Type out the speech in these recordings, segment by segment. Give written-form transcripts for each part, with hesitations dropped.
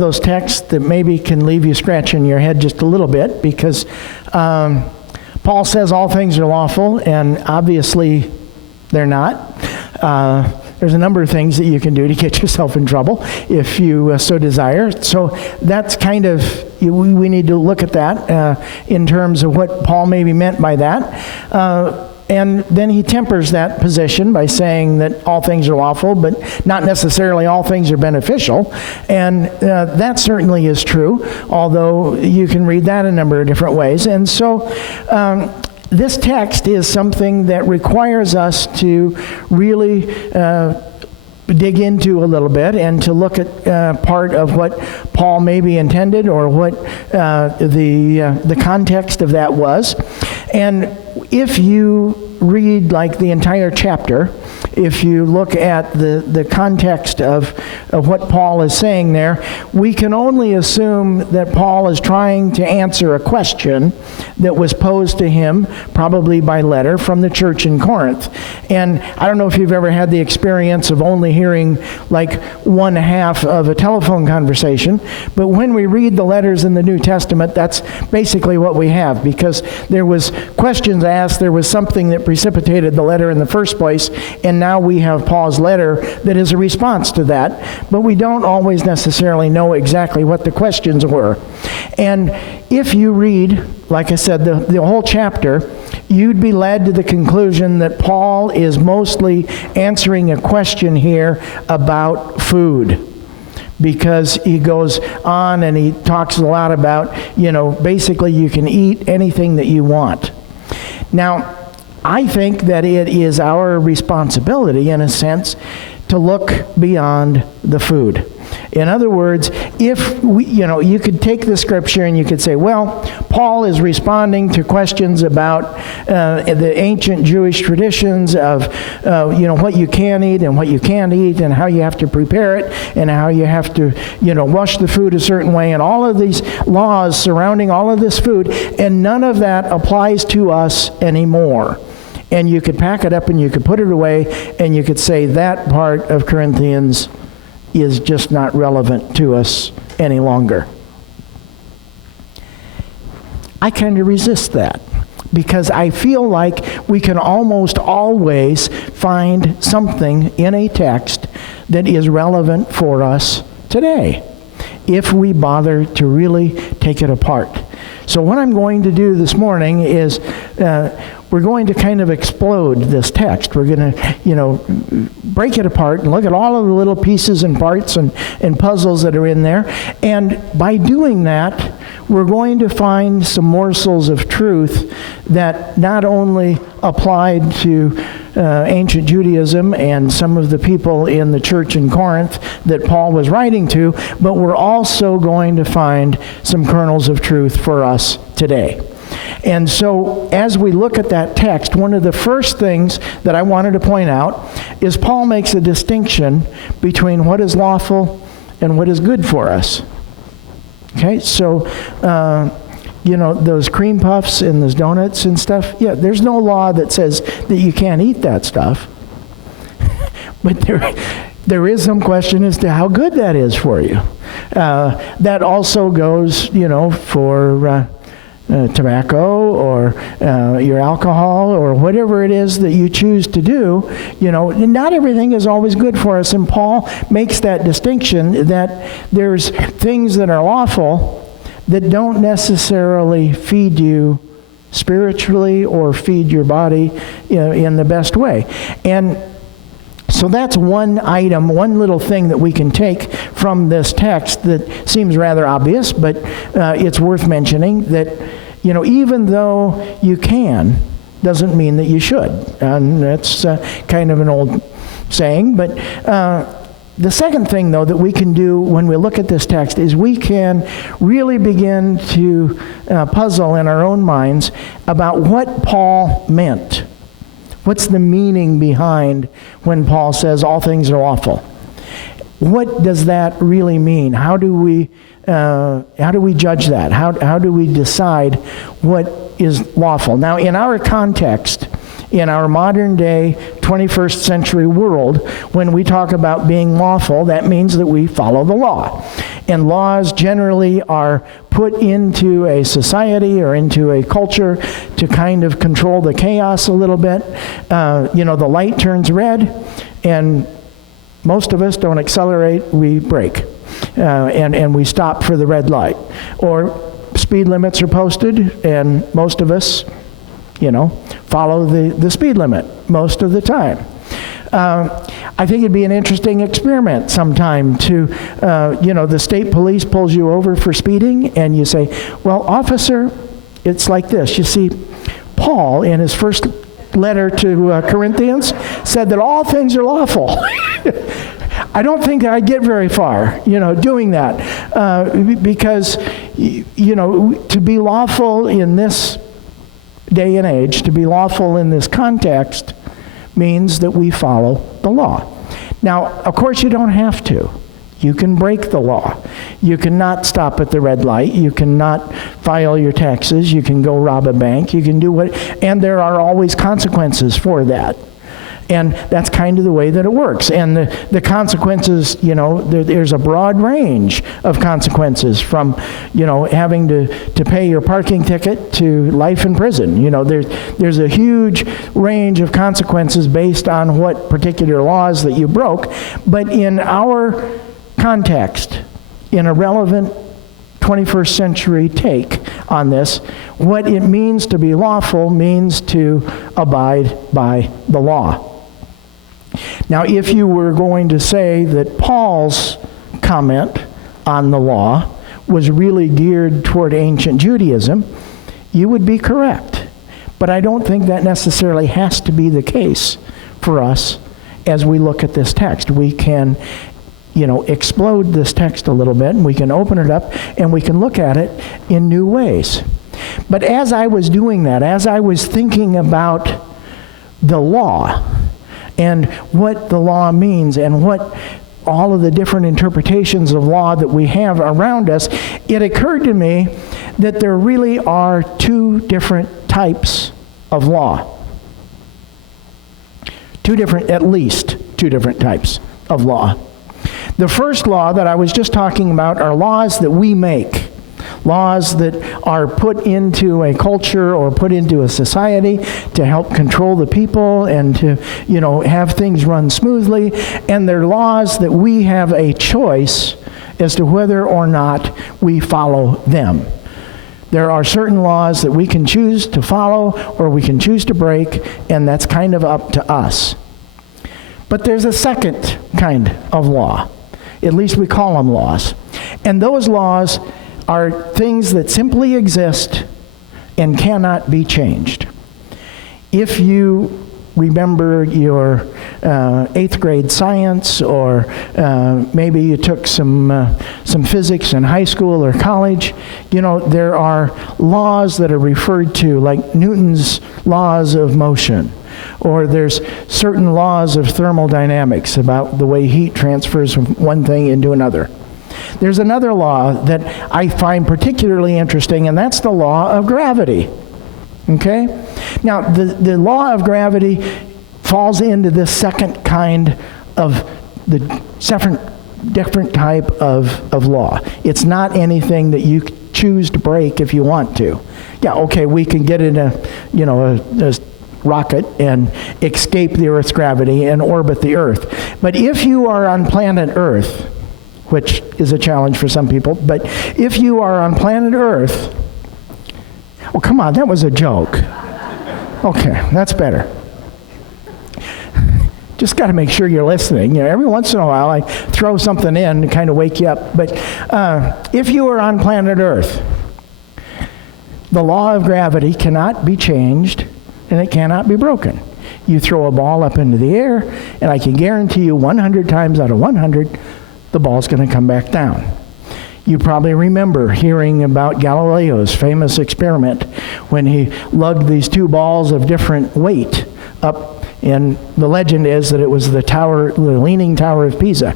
those texts that maybe can leave you scratching your head just a little bit, because Paul says all things are lawful, and obviously they're not. There's a number of things that you can do to get yourself in trouble if you so desire. So that's kind of, we need to look at that in terms of what Paul maybe meant by that. And then he tempers that position by saying that all things are lawful, but not necessarily all things are beneficial. And that certainly is true, although you can read that a number of different ways. And so this text is something that requires us to really dig into a little bit and to look at part of what Paul maybe intended, or what the context of that was. And if you read like the entire chapter, if you look at the context of what Paul is saying there, we can only assume that Paul is trying to answer a question that was posed to him, probably by letter, from the church in Corinth. And I don't know if you've ever had the experience of only hearing like one half of a telephone conversation, but when we read the letters in the New Testament, that's basically what we have, because there was questions asked, there was something that precipitated the letter in the first place, and now we have Paul's letter that is a response to that, but we don't always necessarily know exactly what the questions were. And if you read, like I said, the whole chapter, you'd be led to the conclusion that Paul is mostly answering a question here about food, because he goes on and he talks a lot about, basically you can eat anything that you want. Now, I think that it is our responsibility, in a sense, to look beyond the food. In other words, if we, you could take the scripture and you could say, well, Paul is responding to questions about the ancient Jewish traditions of, what you can eat and what you can't eat, and how you have to prepare it, and how you have to, wash the food a certain way, and all of these laws surrounding all of this food, and none of that applies to us anymore. And you could pack it up and you could put it away, and you could say that part of Corinthians is just not relevant to us any longer. I kind of resist that, because I feel like we can almost always find something in a text that is relevant for us today, if we bother to really take it apart. So what I'm going to do this morning is we're going to kind of explode this text. We're going to, break it apart and look at all of the little pieces and parts and puzzles that are in there. And by doing that, we're going to find some morsels of truth that not only applied to ancient Judaism and some of the people in the church in Corinth that Paul was writing to, but we're also going to find some kernels of truth for us today. And so as we look at that text, one of the first things that I wanted to point out is Paul makes a distinction between what is lawful and what is good for us. Okay, so, those cream puffs and those donuts and stuff, there's no law that says that you can't eat that stuff. But there is some question as to how good that is for you. That also goes, for tobacco or your alcohol or whatever it is that you choose to do. Not everything is always good for us, and Paul makes that distinction that there's things that are lawful that don't necessarily feed you spiritually or feed your body in the best way. And so that's one item, one little thing that we can take from this text that seems rather obvious, but it's worth mentioning that, even though you can, doesn't mean that you should. And that's kind of an old saying. But the second thing, though, that we can do when we look at this text is we can really begin to puzzle in our own minds about what Paul meant. What's the meaning behind when Paul says all things are lawful? What does that really mean? How do we judge that? How do we decide what is lawful? Now, in our context, in our modern day 21st century world, when we talk about being lawful, that means that we follow the law. And laws generally are put into a society or into a culture to kind of control the chaos a little bit. The light turns red, and most of us don't accelerate, we brake. And we stop for the red light. Or speed limits are posted, and most of us, follow the speed limit most of the time. I think it'd be an interesting experiment sometime to, the state police pulls you over for speeding, and you say, well, officer, it's like this. You see, Paul, in his first letter to Corinthians, said that all things are lawful. I don't think I'd get very far, doing that. Because, to be lawful in this day and age, to be lawful in this context, means that we follow the law. Now, of course, you don't have to. You can break the law. You cannot stop at the red light. You cannot file your taxes. You can go rob a bank. You can do and there are always consequences for that. And that's kind of the way that it works. And the consequences, there's a broad range of consequences from, having to pay your parking ticket to life in prison. There's a huge range of consequences based on what particular laws that you broke. But in our context, in a relevant 21st century take on this, what it means to be lawful means to abide by the law. Now, if you were going to say that Paul's comment on the law was really geared toward ancient Judaism, you would be correct. But I don't think that necessarily has to be the case for us as we look at this text. We can, explode this text a little bit, and we can open it up, and we can look at it in new ways. But as I was doing that, as I was thinking about the law, and what the law means, and what all of the different interpretations of law that we have around us, it occurred to me that there really are two different types of law. At least two different types of law. The first law that I was just talking about are laws that we make. Laws that are put into a culture or put into a society to help control the people and to, have things run smoothly. And they're laws that we have a choice as to whether or not we follow them. There are certain laws that we can choose to follow or we can choose to break, and that's kind of up to us. But there's a second kind of law. At least we call them laws. And those laws are things that simply exist and cannot be changed. If you remember your 8th grade science, or maybe you took some physics in high school or college, there are laws that are referred to, like Newton's laws of motion, or there's certain laws of thermodynamics about the way heat transfers from one thing into another. There's another law that I find particularly interesting, and that's the law of gravity. Okay? Now, the law of gravity falls into this second kind of the different type of law. It's not anything that you choose to break if you want to. Yeah, okay, we can get in a rocket and escape the Earth's gravity and orbit the Earth. But if you are on planet Earth, which is a challenge for some people, but if you are on planet Earth, oh, come on, that was a joke. Okay, that's better. Just got to make sure you're listening. Every once in a while I throw something in to kind of wake you up. But if you are on planet Earth, the law of gravity cannot be changed and it cannot be broken. You throw a ball up into the air, and I can guarantee you 100 times out of 100, the ball's going to come back down. You probably remember hearing about Galileo's famous experiment when he lugged these two balls of different weight up, and the legend is that it was the Leaning Tower of Pisa,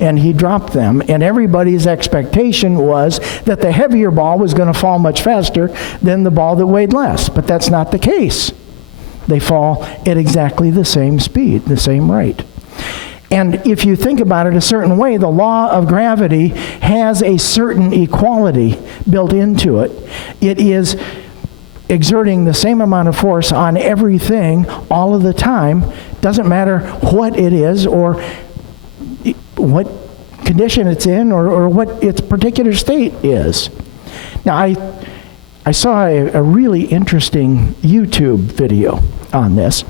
and he dropped them, and everybody's expectation was that the heavier ball was going to fall much faster than the ball that weighed less, but that's not the case. They fall at exactly the same speed, the same rate. And if you think about it a certain way, the law of gravity has a certain equality built into it. It is exerting the same amount of force on everything all of the time. Doesn't matter what it is or what condition it's in or what its particular state is. Now, I saw a really interesting YouTube video on this.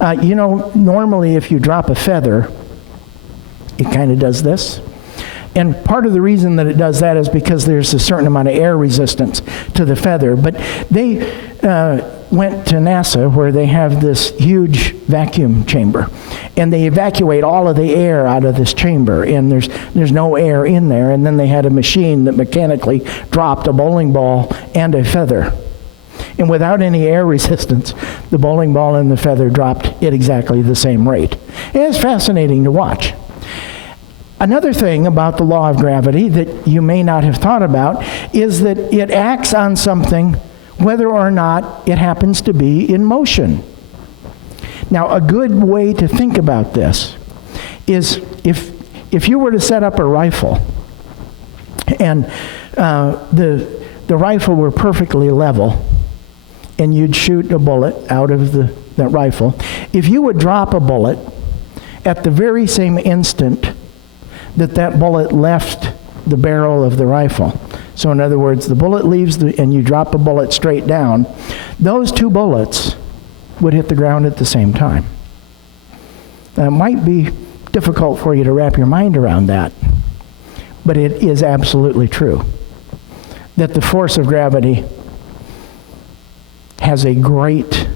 Normally if you drop a feather, it kind of does this. And part of the reason that it does that is because there's a certain amount of air resistance to the feather. But they went to NASA, where they have this huge vacuum chamber, and they evacuate all of the air out of this chamber, and there's no air in there. And then they had a machine that mechanically dropped a bowling ball and a feather. And without any air resistance, the bowling ball and the feather dropped at exactly the same rate. It's fascinating to watch. Another thing about the law of gravity that you may not have thought about is that it acts on something whether or not it happens to be in motion. Now, a good way to think about this is if you were to set up a rifle and the rifle were perfectly level and you'd shoot a bullet out of that rifle, if you would drop a bullet at the very same instant that bullet left the barrel of the rifle. So in other words, the bullet leaves and you drop a bullet straight down, those two bullets would hit the ground at the same time. Now, it might be difficult for you to wrap your mind around that, but it is absolutely true that the force of gravity has a great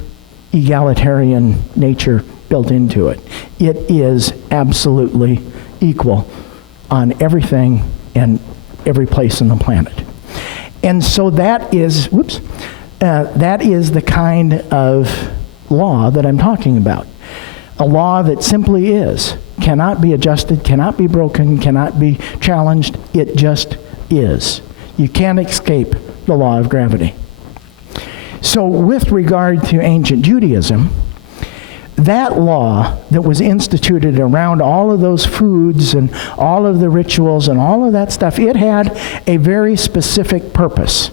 egalitarian nature built into it. It is absolutely equal on everything and every place on the planet. And so that is the kind of law that I'm talking about. A law that simply is, cannot be adjusted, cannot be broken, cannot be challenged. It just is. You can't escape the law of gravity. So with regard to ancient Judaism, that law that was instituted around all of those foods and all of the rituals and all of that stuff, it had a very specific purpose.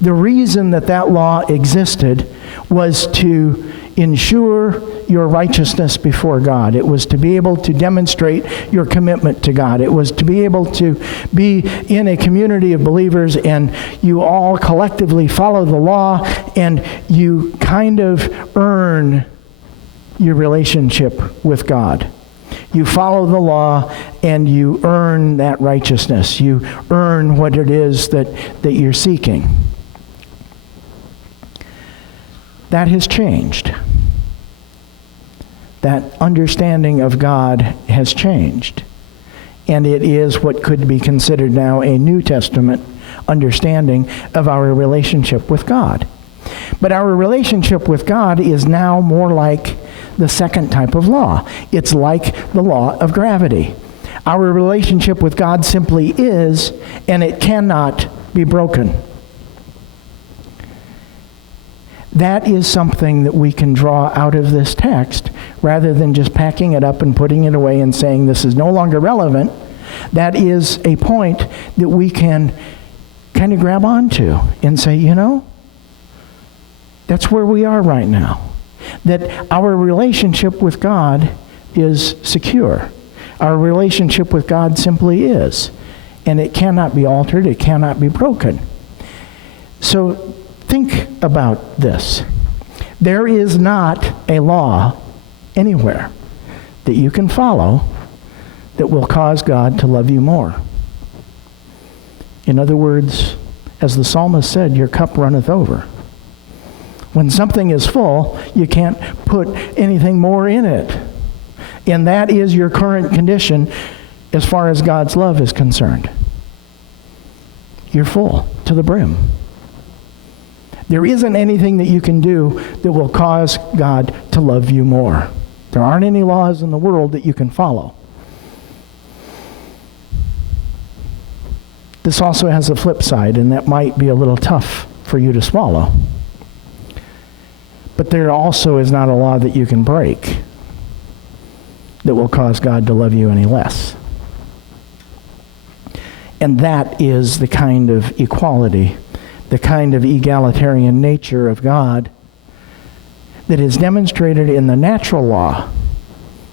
The reason that law existed was to ensure your righteousness before God. It was to be able to demonstrate your commitment to God. It was to be able to be in a community of believers and you all collectively follow the law and you kind of earn your relationship with God. You follow the law and you earn that righteousness. You earn what it is that you're seeking. That has changed. That understanding of God has changed. And it is what could be considered now a New Testament understanding of our relationship with God. But our relationship with God is now more like the second type of law. It's like the law of gravity. Our relationship with God simply is, and it cannot be broken. That is something that we can draw out of this text rather than just packing it up and putting it away and saying this is no longer relevant. That is a point that we can kind of grab onto and say, that's where we are right now. That our relationship with God is secure. Our relationship with God simply is. And it cannot be altered. It cannot be broken. So think about this. There is not a law anywhere that you can follow that will cause God to love you more. In other words, as the psalmist said, your cup runneth over. When something is full, you can't put anything more in it. And that is your current condition as far as God's love is concerned. You're full to the brim. There isn't anything that you can do that will cause God to love you more. There aren't any laws in the world that you can follow. This also has a flip side, and that might be a little tough for you to swallow. But there also is not a law that you can break. that will cause God to love you any less. And that is the kind of equality, the kind of egalitarian nature of God that is demonstrated in the natural law,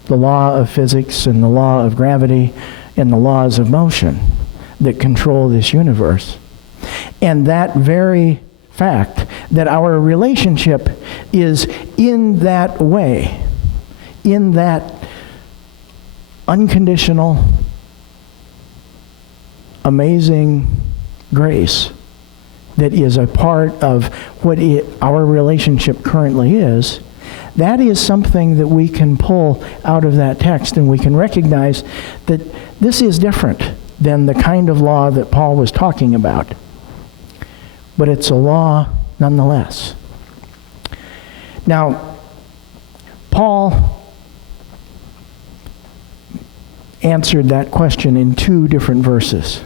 the law of physics and the law of gravity and the laws of motion that control this universe. And that very fact that our relationship is in that way, in that unconditional, amazing grace that is a part of what our relationship currently is, that is something that we can pull out of that text, and we can recognize that this is different than the kind of law that Paul was talking about. But it's a law nonetheless. Now, Paul answered that question in 2 different verses.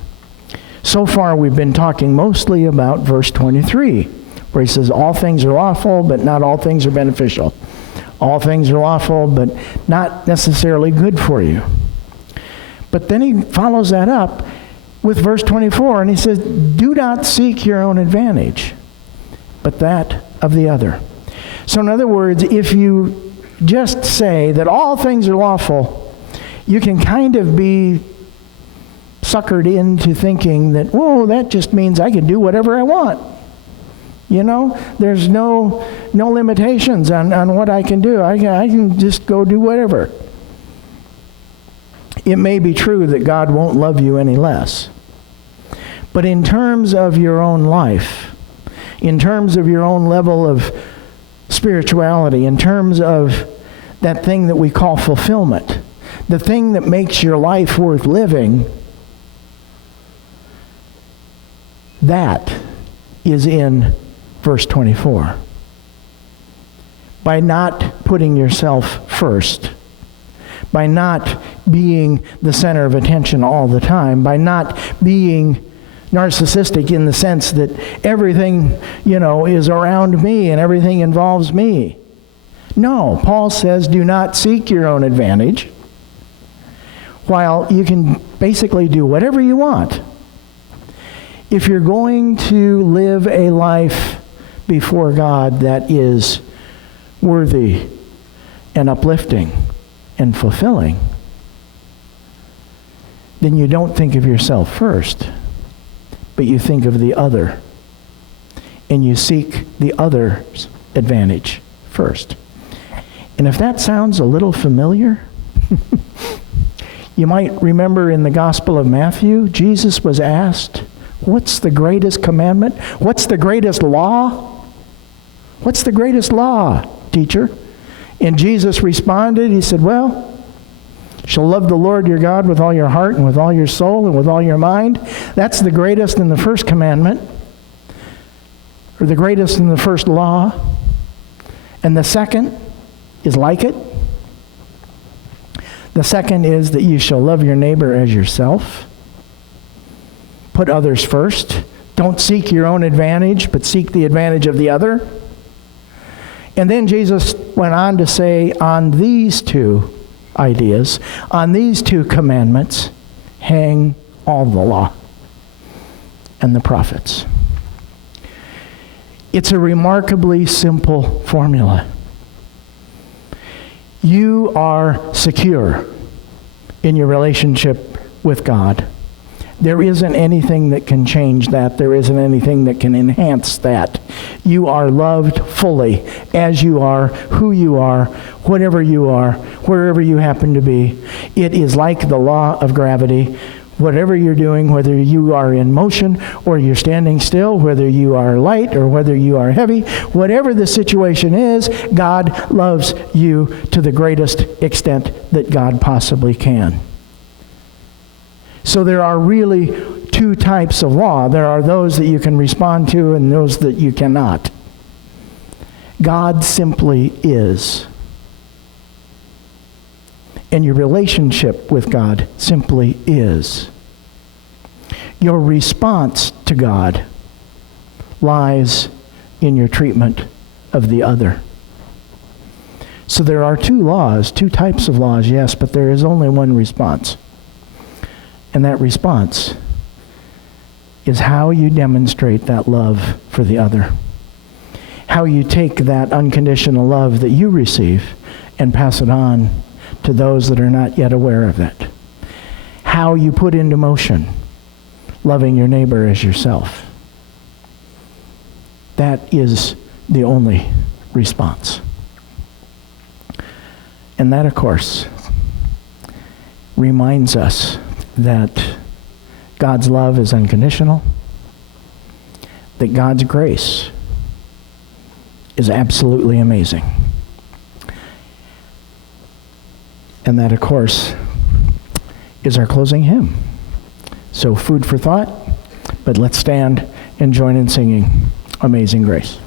So far, we've been talking mostly about verse 23, where he says, all things are lawful, but not all things are beneficial. All things are lawful, but not necessarily good for you. But then he follows that up with verse 24, and he says, do not seek your own advantage, but that of the other. So in other words, if you just say that all things are lawful, you can kind of be suckered into thinking that, whoa, that just means I can do whatever I want. You know, there's no limitations on what I can do. I can just go do whatever. It may be true that God won't love you any less. But in terms of your own life, in terms of your own level of spirituality, in terms of that thing that we call fulfillment, the thing that makes your life worth living, that is in verse 24. By not putting yourself first, by not being the center of attention all the time, by not being narcissistic in the sense that everything, is around me and everything involves me. No, Paul says, do not seek your own advantage, while you can basically do whatever you want. If you're going to live a life before God that is worthy and uplifting and fulfilling, then you don't think of yourself first, but you think of the other, and you seek the other's advantage first. And if that sounds a little familiar, you might remember in the Gospel of Matthew, Jesus was asked, what's the greatest commandment? What's the greatest law? What's the greatest law, teacher? And Jesus responded, he said, well, you shall love the Lord your God with all your heart and with all your soul and with all your mind. That's the greatest in the first commandment, or the greatest in the first law. And the second is like it. The second is that you shall love your neighbor as yourself. Put others first. Don't seek your own advantage, but seek the advantage of the other. And then Jesus went on to say, on these 2 ideas, on these 2 commandments, hang all the law and the prophets. It's a remarkably simple formula. You are secure in your relationship with God. There isn't anything that can change that. There isn't anything that can enhance that. You are loved fully as you are, who you are, whatever you are, wherever you happen to be. It is like the law of gravity. Whatever you're doing, whether you are in motion or you're standing still, whether you are light or whether you are heavy, whatever the situation is, God loves you to the greatest extent that God possibly can. So there are really 2 types of law. There are those that you can respond to and those that you cannot. God simply is. And your relationship with God simply is. Your response to God lies in your treatment of the other. So there are two laws, two types of laws, yes, but there is only one response. And that response is how you demonstrate that love for the other. How you take that unconditional love that you receive and pass it on to those that are not yet aware of it. How you put into motion loving your neighbor as yourself. That is the only response. And that, of course, reminds us that God's love is unconditional, that God's grace is absolutely amazing. And that, of course, is our closing hymn. So food for thought, but let's stand and join in singing Amazing Grace.